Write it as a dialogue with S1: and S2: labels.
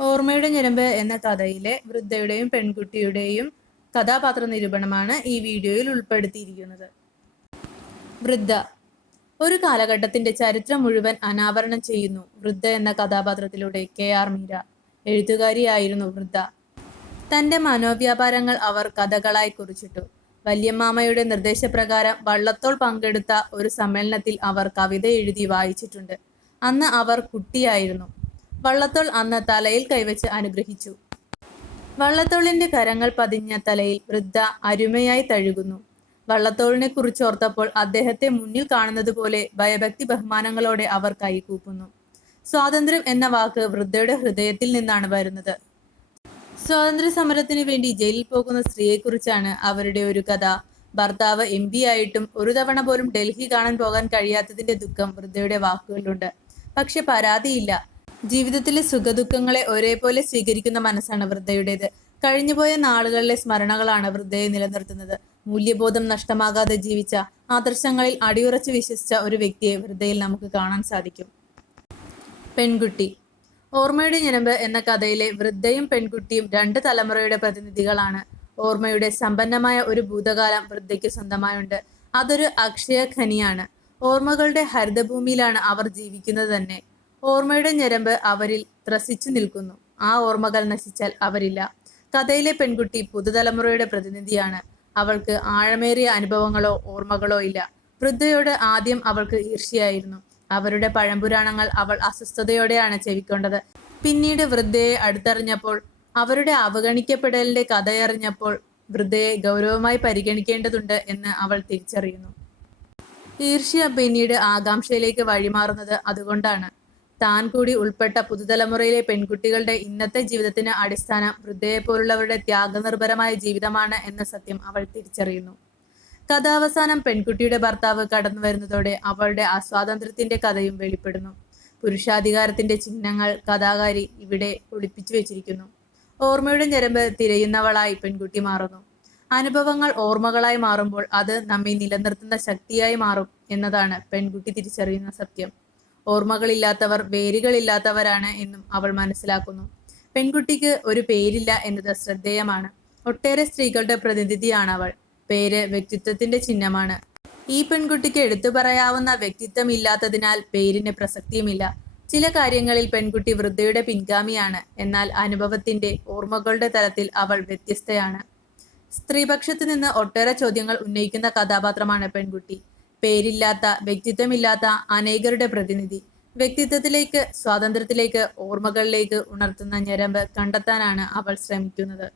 S1: ഓർമ്മയുടെ ഞരമ്പ് എന്ന കഥയിലെ വൃദ്ധയുടെയും പെൺകുട്ടിയുടെയും കഥാപാത്ര നിരൂപണമാണ് ഈ വീഡിയോയിൽ ഉൾപ്പെടുത്തിയിരിക്കുന്നത്. വൃദ്ധ. ഒരു കാലഘട്ടത്തിന്റെ ചരിത്രം മുഴുവൻ അനാവരണം ചെയ്യുന്നു. വൃദ്ധ എന്ന കഥാപാത്രത്തിലൂടെ കെ ആർ മീര. എഴുത്തുകാരിയായിരുന്നു വൃദ്ധ. തന്റെ മനോവ്യാപാരങ്ങൾ അവർ കഥകളായി കുറിച്ചിട്ടു. വല്യമ്മാമയുടെ നിർദ്ദേശപ്രകാരം വള്ളത്തോൾ പങ്കെടുത്ത ഒരു സമ്മേളനത്തിൽ അവർ കവിത എഴുതി വായിച്ചിട്ടുണ്ട്. അന്ന് അവർ കുട്ടിയായിരുന്നു. വള്ളത്തോൾ അന്ന് തലയിൽ കൈവച്ച് അനുഗ്രഹിച്ചു. വള്ളത്തോളിന്റെ കരങ്ങൾ പതിഞ്ഞ തലയിൽ വൃദ്ധ അരുമയായി തഴുകുന്നു. വള്ളത്തോളിനെ കുറിച്ച് ഓർത്തപ്പോൾ അദ്ദേഹത്തെ മുന്നിൽ കാണുന്നത് പോലെ ഭയഭക്തി ബഹുമാനങ്ങളോടെ അവർ കൈകൂപ്പുന്നു സ്വാതന്ത്ര്യം എന്ന വാക്ക് വൃദ്ധയുടെ ഹൃദയത്തിൽ നിന്നാണ് വരുന്നത്. സ്വാതന്ത്ര്യ സമരത്തിന് വേണ്ടി ജയിലിൽ പോകുന്ന സ്ത്രീയെക്കുറിച്ചാണ് അവരുടെ ഒരു കഥ. ഭർത്താവ് എം പി ആയിട്ടും ഒരു തവണ പോലും ഡൽഹി കാണാൻ പോകാൻ കഴിയാത്തതിന്റെ ദുഃഖം വൃദ്ധയുടെ വാക്കുകളിലുണ്ട്. പക്ഷെ പരാതിയില്ല. ജീവിതത്തിലെ സുഖദുഃഖങ്ങളെ ഒരേപോലെ സ്വീകരിക്കുന്ന മനസ്സാണ് വൃദ്ധയുടേത്. കഴിഞ്ഞുപോയ നാളുകളിലെ സ്മരണകളാണ് വൃദ്ധയെ നിലനിർത്തുന്നത്. മൂല്യബോധം നഷ്ടമാകാതെ ജീവിച്ച ആദർശങ്ങളിൽ അടിയുറച്ച് വിശ്വസിച്ച ഒരു വ്യക്തിയെ വൃദ്ധയിൽ നമുക്ക് കാണാൻ സാധിക്കും. പെൺകുട്ടി. ഓർമ്മയുടെ ഞരമ്പ് എന്ന കഥയിലെ വൃദ്ധയും പെൺകുട്ടിയും രണ്ട് തലമുറയുടെ പ്രതിനിധികളാണ്. ഓർമ്മയുടെ സമ്പന്നമായ ഒരു ഭൂതകാലം വൃദ്ധയ്ക്ക് സ്വന്തമായുണ്ട്. അതൊരു അക്ഷയ ഖനിയാണ് ഓർമ്മകളുടെ ഹരിതഭൂമിയിലാണ് അവർ ജീവിക്കുന്നത് തന്നെ. ഓർമ്മയുടെ ഞരമ്പ് അവരിൽ ത്രസിച്ചു നിൽക്കുന്നു. ആ ഓർമ്മകൾ നശിച്ചാൽ അവരില്ല. കഥയിലെ പെൺകുട്ടി പുതുതലമുറയുടെ പ്രതിനിധിയാണ്. അവൾക്ക് ആഴമേറിയ അനുഭവങ്ങളോ ഓർമ്മകളോ ഇല്ല. വൃദ്ധയോട് ആദ്യം അവൾക്ക് ഈർഷ്യായിരുന്നു. അവരുടെ പഴംപുരാണങ്ങൾ അവൾ അസ്വസ്ഥതയോടെയാണ് ചെവിക്കൊണ്ടത്. പിന്നീട് വൃദ്ധയെ അടുത്തറിഞ്ഞപ്പോൾ അവരുടെ അവഗണിക്കപ്പെടലിന്റെ കഥയറിഞ്ഞപ്പോൾ വൃദ്ധയെ ഗൗരവമായി പരിഗണിക്കേണ്ടതുണ്ട് എന്ന് അവൾ തിരിച്ചറിയുന്നു. ഈർഷ്യ പിന്നീട് ആകാംക്ഷയിലേക്ക് വഴിമാറുന്നത് അതുകൊണ്ടാണ്. താൻ കൂടി ഉൾപ്പെട്ട പുതുതലമുറയിലെ പെൺകുട്ടികളുടെ ഇന്നത്തെ ജീവിതത്തിന് അടിസ്ഥാനം വൃദ്ധയെപ്പോലുള്ളവരുടെ ത്യാഗനിർഭരമായ ജീവിതമാണ് എന്ന സത്യം അവൾ തിരിച്ചറിയുന്നു. കഥാവസാനം പെൺകുട്ടിയുടെ ഭർത്താവ് കടന്നു വരുന്നതോടെ അവളുടെ അസ്വാതന്ത്ര്യത്തിന്റെ കഥയും വെളിപ്പെടുന്നു. പുരുഷാധികാരത്തിന്റെ ചിഹ്നങ്ങൾ കഥാകാരി ഇവിടെ ഒളിപ്പിച്ചു വെച്ചിരിക്കുന്നു. ഓർമ്മയുടെ ഞരമ്പ് തിരയുന്നവളായി പെൺകുട്ടി മാറുന്നു. അനുഭവങ്ങൾ ഓർമ്മകളായി മാറുമ്പോൾ അത് നമ്മെ നിലനിർത്തുന്ന ശക്തിയായി മാറും എന്നതാണ് പെൺകുട്ടി തിരിച്ചറിയുന്ന സത്യം. ഓർമ്മകളില്ലാത്തവർ വേരുകളില്ലാത്തവരാണ് എന്നും അവൾ മനസ്സിലാക്കുന്നു. പെൺകുട്ടിക്ക് ഒരു പേരില്ല എന്നത് ശ്രദ്ധേയമാണ് ഒട്ടേറെ സ്ത്രീകളുടെ പ്രതിനിധിയാണ് അവൾ. പേര് വ്യക്തിത്വത്തിന്റെ ചിഹ്നമാണ്. ഈ പെൺകുട്ടിക്ക് എടുത്തു പറയാവുന്ന വ്യക്തിത്വം ഇല്ലാത്തതിനാൽ പേരിന് പ്രസക്തിയുമില്ല. ചില കാര്യങ്ങളിൽ പെൺകുട്ടി വൃദ്ധയുടെ പിൻഗാമിയാണ്. എന്നാൽ അനുഭവത്തിന്റെ ഓർമ്മകളുടെ തലത്തിൽ അവൾ വ്യത്യസ്തയാണ്. സ്ത്രീപക്ഷത്തു നിന്ന് ഒട്ടേറെ ചോദ്യങ്ങൾ ഉന്നയിക്കുന്ന കഥാപാത്രമാണ് പെൺകുട്ടി. പേരില്ലാത്ത വ്യക്തിത്വമില്ലാത്ത അനേകരുടെ പ്രതിനിധി. വ്യക്തിത്വത്തിലേക്ക് സ്വാതന്ത്ര്യത്തിലേക്ക് ഓർമ്മകളിലേക്ക് ഉണർത്തുന്ന ഞരമ്പ് കണ്ടെത്താനാണ് അവൾ ശ്രമിക്കുന്നത്.